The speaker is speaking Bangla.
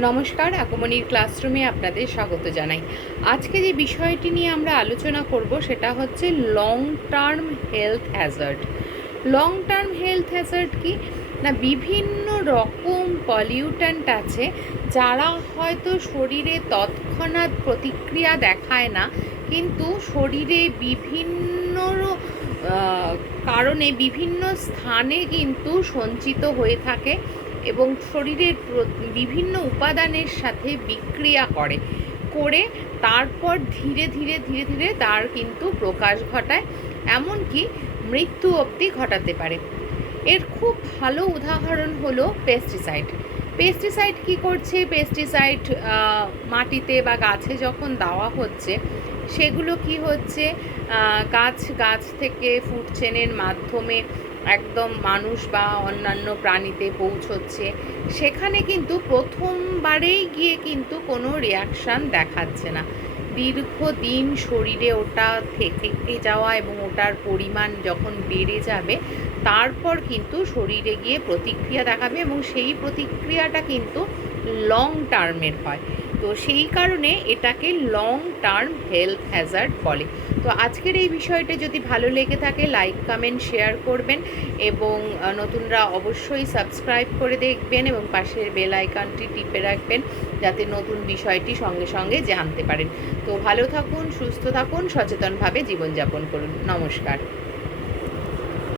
নমস্কার, আকমনির ক্লাসরুমে আপনাদের স্বাগত জানাই। আজকে যে বিষয়টি নিয়ে আমরা আলোচনা করব সেটা হচ্ছে long term health Hazard. Long term health Hazard কি না, বিভিন্ন রকম পলিউট্যান্ট আছে যারা হয়তো শরীরে তৎক্ষণাৎ প্রতিক্রিয়া দেখায় না, কিন্তু শরীরে বিভিন্ন কারণে বিভিন্ন স্থানে কিন্তু সঞ্চিত হয়ে থাকে এবং শরীরের বিভিন্ন উপাদানের সাথে বিক্রিয়া করে তারপর ধীরে ধীরে ধীরে ধীরে তার কিন্তু প্রকাশ ঘটায়, এমনকি মৃত্যু অবধি ঘটাতে পারে। এর খুব ভালো উদাহরণ হলো পেস্টিসাইড। পেস্টিসাইড কি করছে? পেস্টিসাইড মাটিতে বা গাছে যখন দেওয়া হচ্ছে, সেগুলো কি হচ্ছে, গাছ থেকে ফুড চেনের মাধ্যমে একদম মানুষ বা অন্যান্য প্রাণীতে পৌঁছচ্ছে। সেখানে কিন্তু প্রথমবারেই গিয়ে কিন্তু কোনো রিয়াকশান দেখাচ্ছে না। দীর্ঘদিন শরীরে ওটা থেকে যাওয়া এবং ওটার পরিমাণ যখন বেড়ে যাবে, তারপর কিন্তু শরীরে গিয়ে প্রতিক্রিয়া দেখাবে এবং সেই প্রতিক্রিয়াটা কিন্তু লং টার্মের হয়। তো সেই কারণে এটাকে লং টার্ম হেলথ হ্যাজার্ড বলে। তো আজকের এই বিষয়টা যদি ভালো লেগে থাকে, লাইক কমেন্ট শেয়ার করবেন এবং নতুনরা অবশ্যই সাবস্ক্রাইব করে দেখবেন এবং পাশের বেল আইকনটি টিপে রাখবেন, যাতে নতুন বিষয়টি সঙ্গে সঙ্গে জানতে পারেন। তো ভালো থাকুন, সুস্থ থাকুন, সচেতনভাবে জীবনযাপন করুন। নমস্কার।